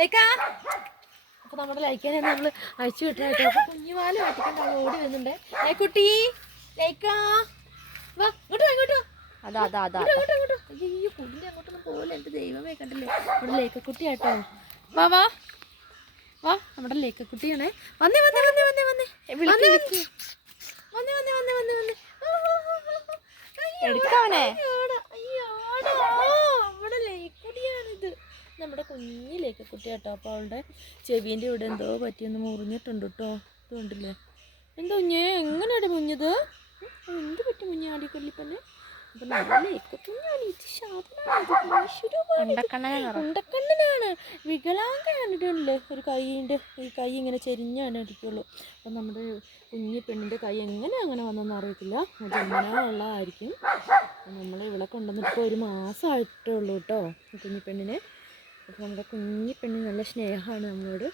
Lyca. അപ്പോൾ നമ്മുടെ ലൈക്കാനെ നമ്മൾ അഴിച്ചു വിട്ടായിട്ട് അപ്പോൾ കുഞ്ഞുപാല് മാറ്റിക്കൊണ്ട് അവൾ ഓടി വരുന്നുണ്ട്. ലൈക്കുട്ടി ലൈക്കാ വാ ഇങ്ങോട്ടോ ഇങ്ങോട്ടോ. അതാ അതാ അതാ അങ്ങോട്ടോ അങ്ങോട്ടോ. അയ്യോ പുല്ലിൻ്റെ അങ്ങോട്ടൊന്നും പോലെ എൻ്റെ ദൈവമേ കണ്ടില്ലേ നമ്മുടെ ലേക്കക്കുട്ടി ആട്ടോ. വാ വാ വാ നമ്മുടെ ലേക്കക്കുട്ടിയാണേ. വന്നേ വന്നേ വന്നേ വന്നേ വന്നേ വന്നേ വന്നേ വന്നേ വന്നേ വന്നേ വന്നേ വന്നേ. എടുക്കാവനെ. നമ്മുടെ ലേക്കുട്ടിയാണിത്. നമ്മുടെ കുഞ്ഞു ലേക്കക്കുട്ടി കേട്ടോ. അപ്പോൾ അവളുടെ ചെവീൻ്റെ ഇവിടെ എന്തോ പറ്റിയൊന്ന് മുറിഞ്ഞിട്ടുണ്ട് കേട്ടോ. ഇത് കണ്ടില്ലേ എന്തോ കുഞ്ഞേ എങ്ങനെയാണ് കുഞ്ഞത് എന്ത് പറ്റി കുഞ്ഞാടി കൊല്ലിപ്പന്നെ. അപ്പം നല്ല ലേക്കക്കുഞ്ഞാണ് ഇത്. ഉണ്ടക്കണ്ണനാണ് വികലാംഗയാണ്. ഇടല്ലേ ഒരു കൈയിൻ്റെ ഈ കൈ ഇങ്ങനെ ചെരിഞ്ഞാണ് ഇരിക്കുള്ളൂ. അപ്പം നമ്മുടെ കുഞ്ഞു പെണ്ണിൻ്റെ കൈ എങ്ങനെ അങ്ങനെ വന്നെന്ന് അറിയത്തില്ല. ജന്മനാ ഉള്ളതായിരിക്കും. നമ്മൾ ഇവിടെ കൊണ്ടുവന്നിട്ട് ഇപ്പോൾ 1 മാസമായിട്ടേ ഉള്ളൂ കേട്ടോ കുഞ്ഞു പെണ്ണിന്. അപ്പോൾ നമ്മുടെ കുഞ്ഞു പെണ്ണിന് നല്ല സ്നേഹമാണ് നമ്മളോട്.